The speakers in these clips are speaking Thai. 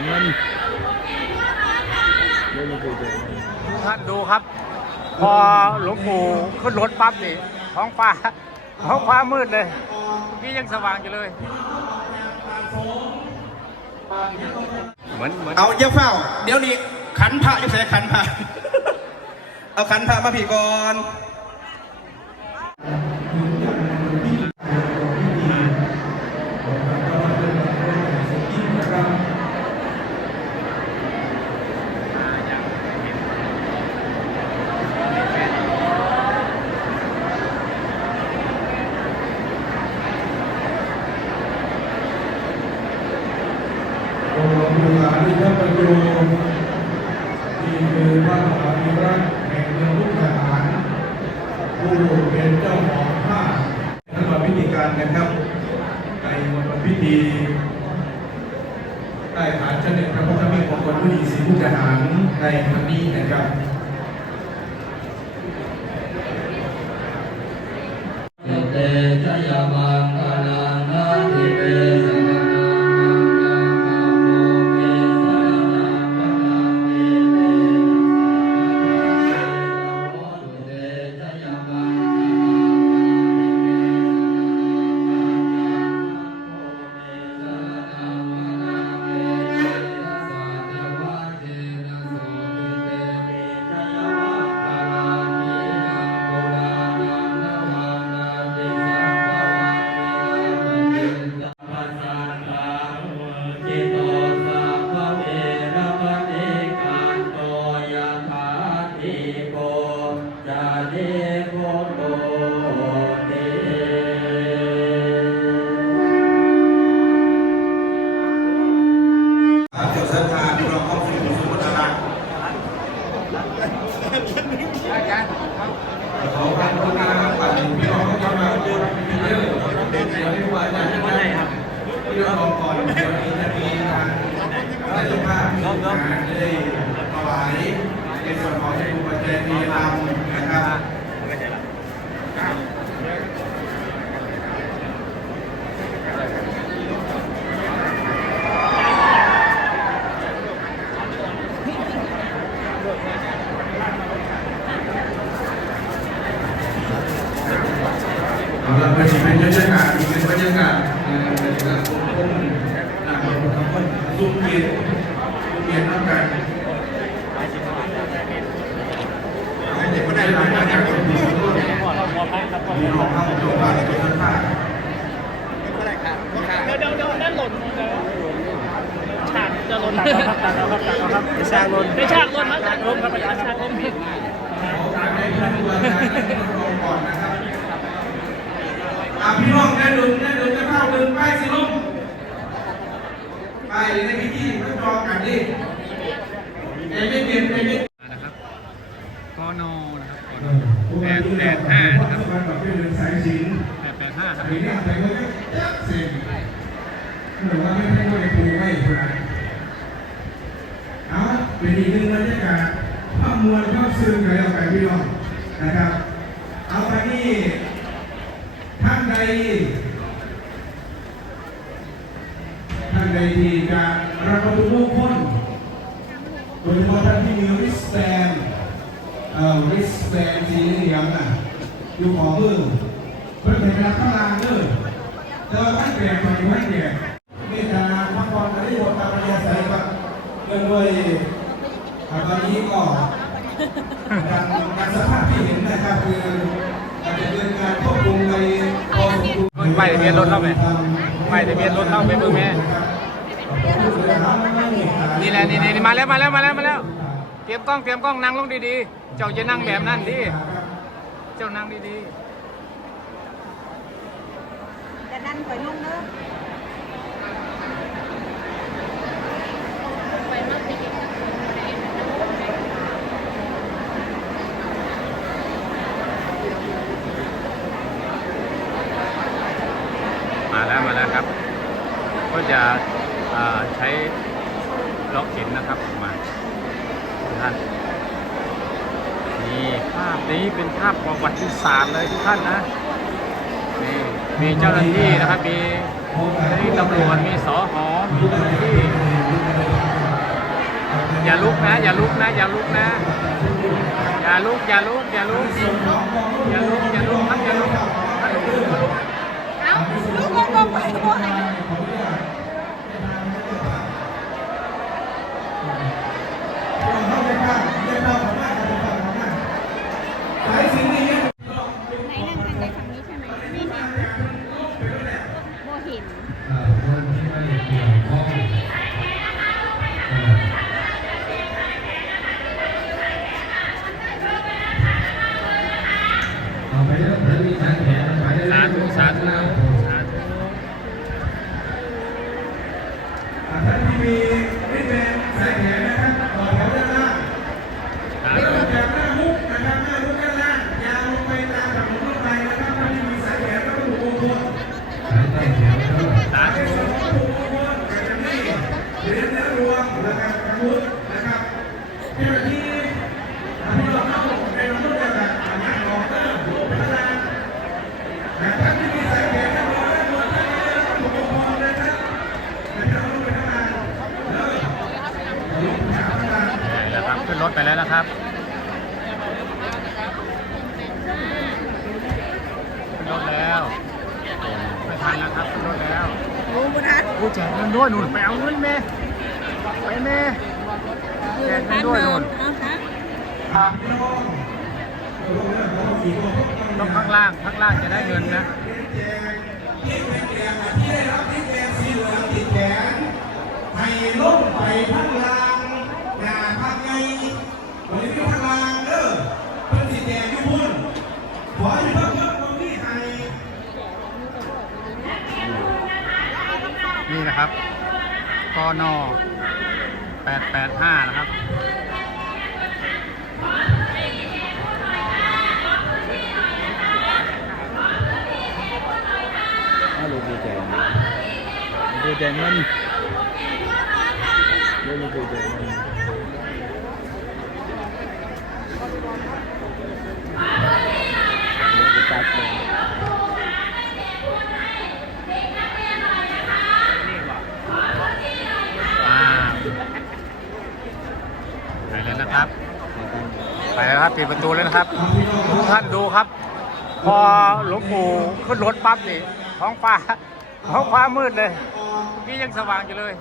งเงินเล่นมาปูแจกเงินท่านดูครับ พอหลวงปู่ขึ้นรถปั๊บนี่ท้องฟ้าท้องฟ้ามืดเลยนี่ยังสว่างอยู่เลย เหมือนเหมือนเอาเยี่ยเฝ้า เดี๋ยวนี้ขันพระจะใส่ขันพระ เอาขันพระมาผีก่อน องค์หลวงปู่สาธิตประโยชน์ที่คือพระมหาวิรัตแห่งเมืองมุกดาหารผู้เป็นเจ้าของผ้าท่านมาพิธีการนะครับในวันพิธีใต้ฐานเสด็จ พระพุทธเมตของคนผู้ดีศรีมุกดหารในวันนี้นะครับ เรื่องของก่อนเดี๋ยวนี้จะมีทางได้สุภาพได้ถวายในส่วนของในบุปเจมีรำนะครับเอาละเป็นเป็นบรรยากาศเป็นบรรยากาศ เอ่อเป็นการคุ้มคุ้มอ่าเป็นคำว่าซุ่มเย็นซุ่มเย็นน้ำกันให้เด็กก็ได้รายงานจากคนอื่นด้วยมีรองเข้าจบว่าเป็นท่านผ้าเดี๋ยวเดี๋ยวเดี๋ยวนั่นหล่นฉากจะหล่นตัดเอาครับตัดเอาครับตัดเอาครับฉากหล่นไม่ฉากหล่นครับฉากล้มครับอาจารย์ฉากล้มขอการให้ท่านผู้ว่ พี่น้องได้ดึงได้ดึงได้เข้าดึงไปสิลุงไปในพิธีก็จองกันดิใจไม่เปลี่ยนใจไม่นะครับกอนอนะครับแปดแปดห้านะครับวันต่อไปเดือนสายสินแปดแปดห้าครับปีนี้แต่ก็จะเสร็จเหมือนว่าไม่ให้ด้วยปูไม่คนนั้นเอาเป็นอีกหนึ่งบรรยากาศภาพมวลภาพซึ้งกันแล้วกันพี่น้องนะครับ เอาไปนี่ท่านใด ท่านใดที่จะรับประตูมงคลโดยเฉพาะ ท่านที่มีริสแบนเอ่อริสแบนสีเหลืองน่ะอยู่ขอมือเพื่อนเป็นรับข้างล่างเด้อแต่ว่าท่แก่ก่อนอยู่แก่เมตตาพักผ่อนอะไรหมดตามระยะสายกับเรื่องด้วยอาตอนนี้ก็การการสภาพที่เห็นนะครับคืออาจจะเป็นการควบคุมในพอสมควรไปทะเบียนรถเข้าไปไปทะเบียนรถเข้าไปมือแม่ นี่แหละนี่นี่มาแล้วมาแล้วมาแล้วมาแล้ว เตรียมกล้องเตรียมกล้องนั่งลงดีๆ เจ้าจะนั่งแบบนั้นดิเจ้านั่งดีจะดันไปนุ่งเด้อๆมาแล้วมาแล้วครับ ก็จะอ่าใช้ล็อก หินนะครับมาท่านนี่ภาพนี้เป็นภาพประวัติศาสตร์เลยทุกท่านนะนี่มีเจ้าหน้าที่นะครับมีที่ตำรวจมีสอหอมีเจ้าหน้าที่อย่าลุกนะ อย่าลุกนะ อย่าลุกนะ อย่าลุกอย่าลุกอย่าลุกอย่าลุกอย่าลุกครับอย่าลุกถ้าลุกก็ลุกเอ้าลูกก็ก็ไปด้วย ท่านที่มีริบแบนสายแขนนะครับต่อแถวด้านล่าง สา เริ่ ธุ มจากหน้ามุกนะครับหน้ามุกด้านล่างยาวลงไปตามถนนรถไฟนะครับท่านที่มีสายแขนก็ถูกมงคล สาธุ ถูกมงคลแต่จะนี่เหรียญเนื้อรวมนะครับอาวุธนะครับเจ้าหน้าที่ที่เราเข้าในรถตู้แบบงานออกเตอร์ลงไปด้านล่างแต่ท่านที่มีสายแขนด้านบนด้านบนท่านนี้ถูกมงคลนะครับแต่ถ้าเราลงไปด้านล่างเออลงไปด้านล่าง นะครับขึ้นรถไปแล้วนะครับ ขึ้นรถแล้ว ไม่ทันแล้วครับ ขึ้นรถแล้ว โอ้บุญทัศน์ กูแจกเงินด้วย นู่นไปเอาเงินเมไปเมแจกเงินด้วยนู่นเอาค่ะต้องข้างล่างข้างล่างจะได้เงินนะให้ล้มไปพังลางหน้าพังไงวันนี้พังลางเด้อเพิ่นสิแจกอยู่พุ่นขอให้เพิ่มเพิ่มตรงนี้ให้นี่นะครับก น885 นะครับถ้าลูกดีใจดีใจมันลูกดีใจมัน นะครับทุกท่านดูครับ พอหลวงปู่ขึ้นรถปั๊บนี่ท้องฟ้าท้องฟ้ามืดเลยเมื่อกี้ยังสว่างอยู่เลย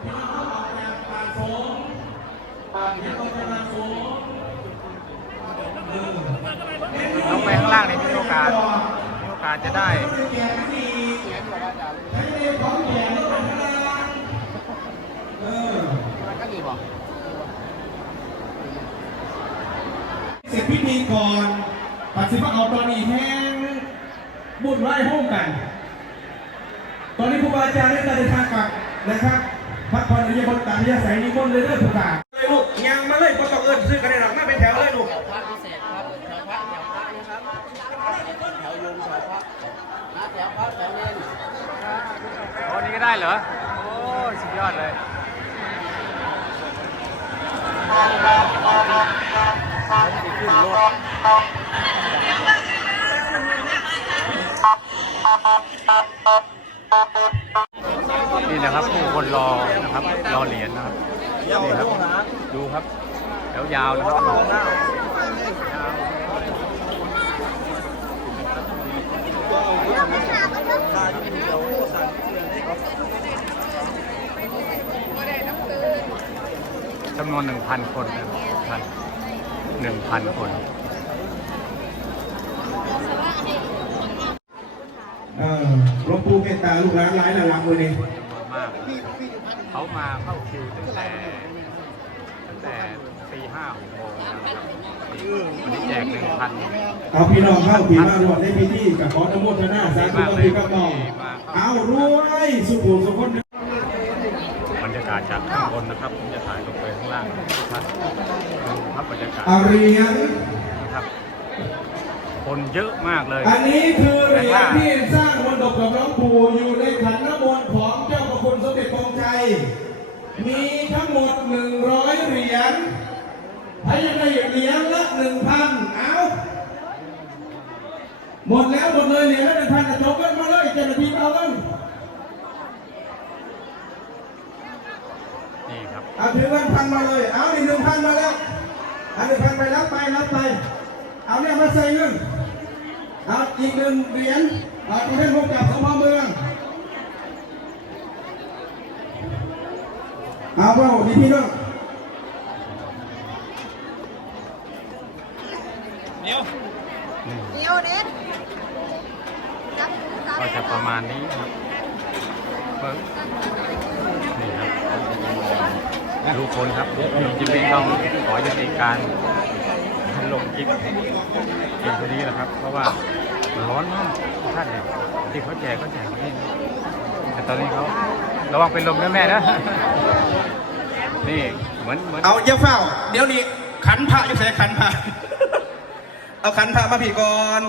ลงไปข้างล่างนี่มีโอกาสมีโอกาสจะได้เสร็จพิธีก่อนปัดสิมาเอาตอนนี้แห้งบุญไหว้ห้องกัน ตอนนี้ครูบาอาจารย์ได้เดินทางกลับนะครับพักผ่อนในยบนตามยาสายนิมนต์เลยเด้อผู้ขาเลยลูกยังมาเลยก็ต้องเอิญซื้อกันในหลังมาเป็นแถวเลยลูกโอ้นี่ก็ได้เหรอ โอ้ยสุดยอดเลย นะครับผู้คนรอนะครับรอเหรียญนะครับนี่ครับดูครับแถวยาวนะครับจำนวน1,000คนนะครับท่าน1,000คนเออหลวงปู่เมตตาลูกหลานหลายระลังเลยนี่ มากเขามาเข้าคิวตั้งแต่ตั้งแต่ตีห้าหกโมงนะครับวันนี้แจก1,000เอาพี่น้องเข้าผีมารวดในพิธีกับขออนุโมทนาสาธุกับพี่กับน้องเอารวยสุขุมสุขคนบรรยากาศจากข้างบนนะครับผมจะถ่ายลงไปข้างล่างให้ทุกท่านดูครับบรรยากาศเอาเหรียญนะครับคนเยอะมากเลย อันนี้คือเหรียญที่สร้างมนดบกับหลวงปู่อยู่ในขันน้ำมนต์ของเจ้าพระคุณสมเด็จพระองค์ใจ มีทั้งหมด 100 เหรียญถ้ายังได้เหรียญละ1,000 เอา หมดแล้วหมดเลยเหรียญละ1,000จะจบกันมาเลยเจ้าหน้าที่เอากันนี่ครับเอาถือเงินพันมาเลย เอาอีกหนึ่งพันมาแล้วอันหนึ่งพันไปแล้วไปแล้วไป เอาเนี่ยมาใส่เงินเอาอีกหนึ่งเหรียญเอาตัวเล่นพบกับสมภเมืองเอาเปล่าดีพี่น้อง นี่ เดียวเด็ดจับจับ ก็จะประมาณนี้ครับเบิ่งนี่ ครับทุกคนครับลงจิมมี่ต้องขอยุติการลงคลิปเพียงเท่านี้แหละครับ เพราะว่าร้อนมากท่านเนี่ยที่เขาแจกเขาแจกมานี่แต่ตอนนี้เขาระวังเป็นลมนะแม่นะนี่เหมือนเหมือนเอาเยาเฝ้า เดี๋ยวนี้ขันพระยู่ใส่ขันพระเอาขันพระมาผีก่อน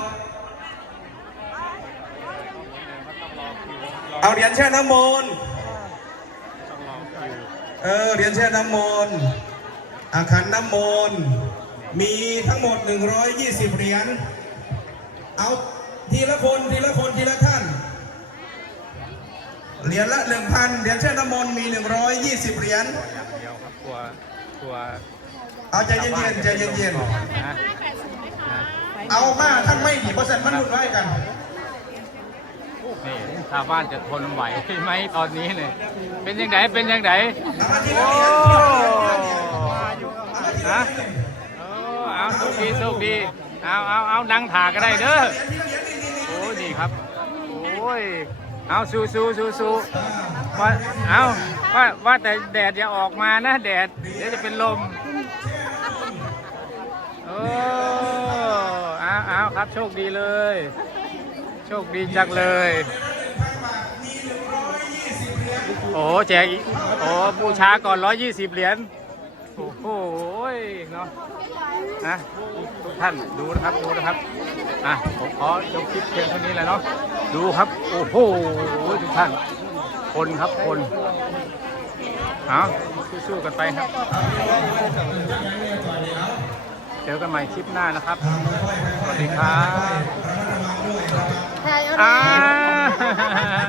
เอาเหรียญแช่น้ำมนต์ เออเหรียญแช่น้ำมนต์อาขันน้ำมนต์มีทั้งหมด 120 เหรียญ เอาทีละคนทีละคนทีละท่าน เหรียญละ1,000เหรียญแช่น้ำมนต์มี 120 เหรียญเดียวครับกลัวกลัวเอาใจเย็นๆใจเย็นก่อนนะๆเอามาทั้งไม่กี่เปอร์เซ็นต์มันหลุดไว้กัน นี่ชาวบ้านจะทนไหวไหมตอนนี้เนี่ยเป็นยังไงเป็นยังไงโอ้ละเหฮะโอ้เอาโชคดีโชคดีเอาเอาเอานั่งถาก็ได้เด้อโอ้นี่ครับโอ้ยเอาสู้สู้สู้สู้ว่าเอาว่าว่าแต่แดดอย่าออกมานะแดดเดี๋ยวจะเป็นลมโอ้เอาเอาครับโชคดีเลย โชคดีจังเลย โอ้แจกอีกโอ้บูชาก่อน 120 เหรียญ โอ้โหเนาะนะทุกท่านดูนะครับดูนะครับ อะ ผมขอยกคลิปเพียงเท่านี้แหละเนาะ ดูครับ โอ้โหทุกท่าน คนครับคนเอาสู้ๆกันไปครับ เจอกันใหม่คลิปหน้านะครับ สวัสดีครับ ถ่ายเอาอ่า